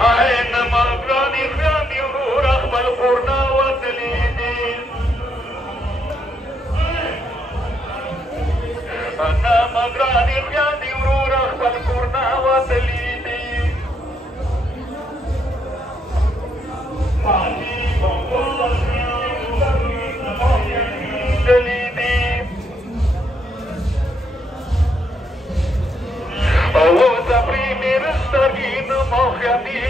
عين مقراني خياني ورورخ بالقرنا وتليدي أنا مقراني خياني ورورخ بالقرنا وتليدي تليدي أو سفري من السرين مخياني